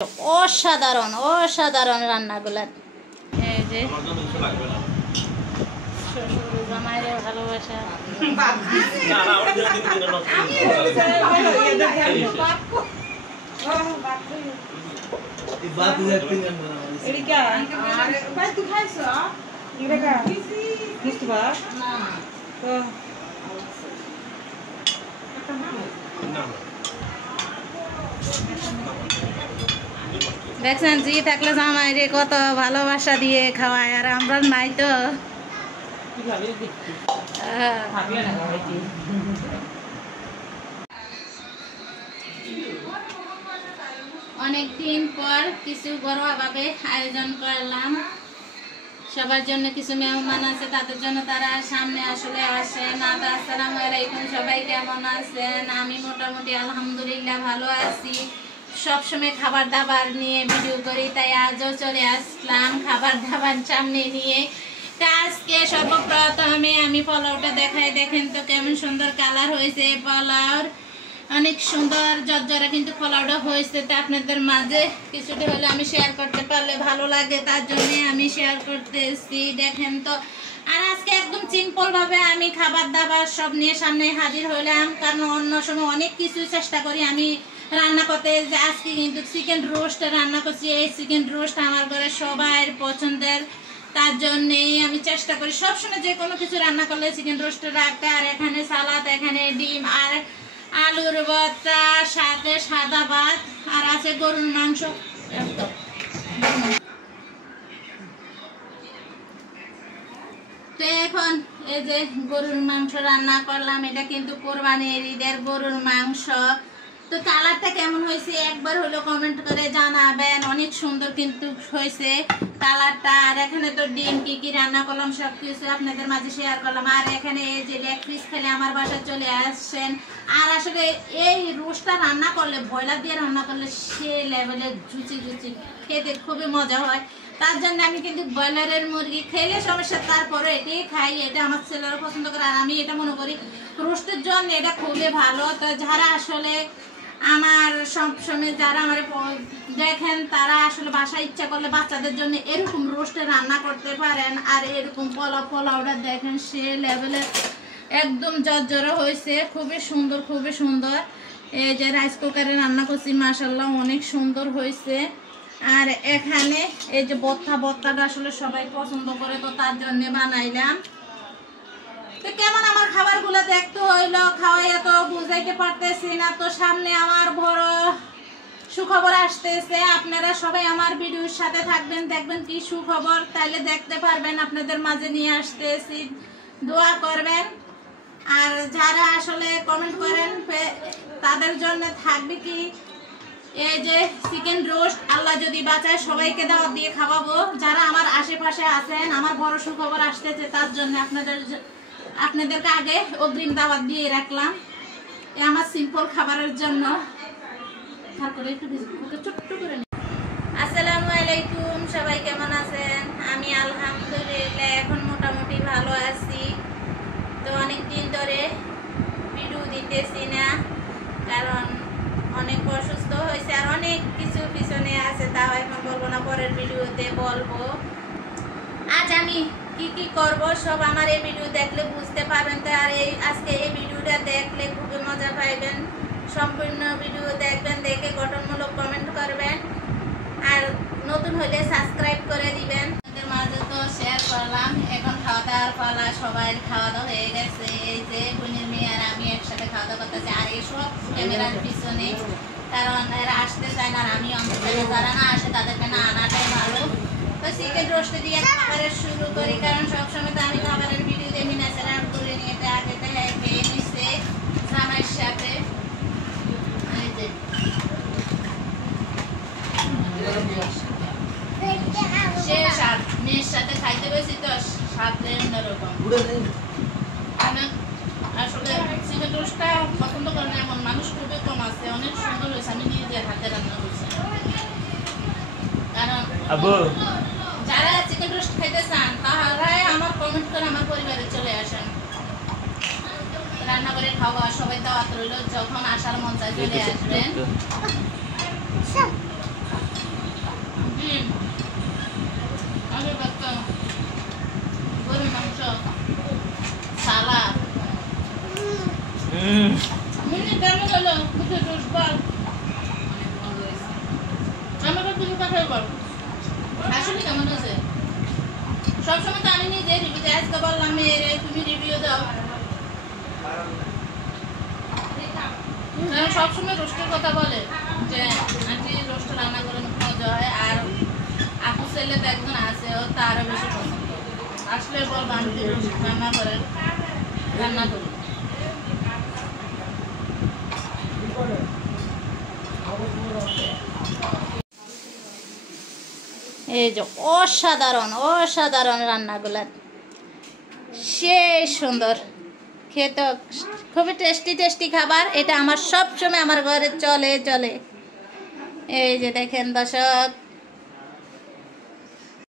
অসাধারণ অসাধারণ রান্নাগুলো। এই যে শ্বশুর জামাইরে ভালোবাসা। দেখছেন জি থাকলে জামাইরে কত ভালোবাসা দিয়ে খাওয়ায়, আর আমরা নাই তো। অনেকদিন পর কিছু ঘরোয়াভাবে আয়োজন করলাম। সবার জন্য কিছু মেহমান আছে, তাদের জন্য তারা সামনে আসলে আসে না। তো আসসালামু আলাইকুম, সবাই কেমন আছেন? আমি মোটামুটি আলহামদুলিল্লাহ ভালো আছি। সবসময় খাবার দাবার নিয়ে ভিডিও করি, তাই আজও চলে আসলাম খাবার দাবার সামনে নিয়ে। তা আজকে সর্বপ্রথমে আমি পোলাওটা দেখাই। দেখেন তো কেমন সুন্দর কালার হয়েছে পোলাওর, অনেক সুন্দর জর্জরা কিন্তু পোলাওটা হয়েছে। তা আপনাদের মাঝে কিছুটা হলে আমি শেয়ার করতে পারলে ভালো লাগে, তার জন্য আমি শেয়ার করতেছি। দেখেন তো, আর আজকে একদম সিম্পল ভাবে আমি খাবার দাবার সব নিয়ে সামনে হাজির হলাম, কারণ অন্য সময় অনেক কিছু চেষ্টা করি আমি রান্না করতে। যে আজকে কিন্তু চিকেন রোস্ট রান্না করছি। এই চিকেন রোস্ট আমার ঘরে সবার পছন্দের, তার জন্যেই আমি চেষ্টা করি সবসময় যে কোনো কিছু রান্না করলে চিকেন রোস্ট রাখতে। আর এখানে সালাদ, এখানে ডিম আর আলুর ভর্তা, সাথে সাদা ভাত, আর আছে গরুর মাংস। তো এখন এই যে গরুর মাংস রান্না করলাম। এটা কিন্তু কোরবানির ঈদের গরুর মাংস। তো কালারটা কেমন হয়েছে একবার হলো কমেন্ট করে জানাবেন। অনেক সুন্দর কিন্তু হয়েছে কালারটা। আর এখানে তো ডিম কি কি রান্না করলাম সবকিছু আপনাদের মাঝে শেয়ার করলাম। আর এখানে এই যে লেগ পিস খেলে আমার বাসায় চলে আসছেন। আর আসলে এই রোস্টটা রান্না করলে, ব্রয়লার দিয়ে রান্না করলে সে লেভেলের জুচি জুচি খেতে খুবই মজা হয়। তার জন্য আমি কিন্তু ব্রয়লারের মুরগি খেলে সমস্যা, তারপরে এটাই খাই। এটা আমার ছেলেরা পছন্দ করে, আর আমি এটা মনে করি রোস্টের জন্য এটা খুবই ভালো। তো যারা আসলে আমার সবসময় যারা আমার দেখেন, তারা আসলে বাসায় ইচ্ছা করলে বাচ্চাদের জন্য এরকম রোস্টে রান্না করতে পারেন। আর এরকম পোলাওটা দেখেন সে লেভেলের একদম জর্জরা হয়েছে, খুবই সুন্দর খুবই সুন্দর। এই যে রাইস কুকারে রান্না করছি, মাশাআল্লাহ অনেক সুন্দর হয়েছে। আর এখানে এই যে ভর্তাটা আসলে সবাই পছন্দ করে, তো তার জন্য বানাইলাম। তো কেমন আমার খাবারগুলো দেখতে হইলো, খাওয়াই তো বুঝাইতে পারতেছি না। তো সামনে আমার বড় সুখবর আসতেছে, আপনারা সবাই আমার ভিডিওর সাথে থাকবেন, দেখবেন কি সুখবর, তাইলে দেখতে পারবেন। আপনাদের মাঝে নিয়ে আসতেছি, দোয়া করবেন। আর যারা আসলে কমেন্ট করেন তাদের জন্য থাকবে কি এই যে চিকেন রোস্ট, আল্লাহ যদি বাঁচায় সবাইকে দাওয়াত দিয়ে খাওয়াবো। যারা আমার আশেপাশে আছেন, আমার বড় সুখবর আসতেছে, তার জন্য আপনাদেরকে আগে অগ্রিম দাওয়াত দিয়ে রাখলাম আমার সিম্পল খাবারের জন্য। তারপরে একটু ছোট্ট করে আসসালামু আলাইকুম, সবাই কেমন আছেন? আমি আলহামদুলিল্লাহ এখন মোটামুটি ভালো আছি। তো অনেক দিন ধরে ভিডিও দিতেছি না, কারণ অনেক অসুস্থ হয়েছে আর অনেক কিছু পিছনে আছে, তাও এখন বলবো না, পরের ভিডিওতে বলবো। আজ আমি কি কি করব সব আমার এই ভিডিও দেখলে বুঝতে পারবেন। তো আর আজকে এই ভিডিওটা দেখলে খুবই মজা পাইবেন। সম্পূর্ণ ভিডিও দেখবেন, দেখে গঠনমূলক কমেন্ট করবেন, আর নতুন হলে সাবস্ক্রাইব করে দিবেন। আপনাদের মাঝে তো শেয়ার করলাম। এখন খাওয়া দাওয়ার পালা, সবাই খাওয়া দাওয়া হয়ে গেছে। এই যে বোনের মেয়ে আর আমি একসাথে খাওয়া দাওয়া করতেছি। আর এইসব ক্যামেরার পিছনে, কারণ এরা আসতে চায় না, আর আমি অন্তত যারা না আসে তাদেরকে না আনাটাই ভালো। তো চিকেন রোস্ট দিয়ে খাবারের শুরু করি, কারণ সবসময় তো আমি খাবারের ভিডিও দেখি না, সেটা করে নিয়ে আগে পেয়ে নিচ্ছে জামাইয়ের সাথে। মেয়ের সাথে খাইতে পেয়েছি তো স্বাদ অন্যরকম। আসলে চিকেন রোস্টটা পছন্দ করে না এমন মানুষ খুবই কম আছে। অনেক সুন্দর হয়েছে, আমি নিজের হাতে রান্না করছি। কারণ যারা চিকেন রোস্ট খাইতে চান তারাই আমার কমেন্ট করে আমার পরিবারে চলে আসেন, রান্না করে খাওয়া। সবাই দাওয়াত রইল, যখন আসার মন চায় চলে আসবেন। কিছু কথাই বল, আসলে কেমন আছে? সবসময় তো আমি নিজে রিভিউ দিই, আজকে বললাম মেয়েরে তুমি রিভিউ দাও। সবসময় রোস্টের কথা বলে যে আন্টি রোস্ট রান্না করে মজা হয়, আর আপু ছেলে তো একজন আছে, ও তারও বেশি পছন্দ। আসলে বলবো আন্টি রোস্ট রান্না করেন, রান্না করুন। এই যে অসাধারণ অসাধারণ রান্নাগুলো, সেই সুন্দর খেতে, খুবই টেস্টি টেস্টি খাবার। এটা আমার সবসময় আমার ঘরে চলে চলে। এই যে দেখেন দর্শক,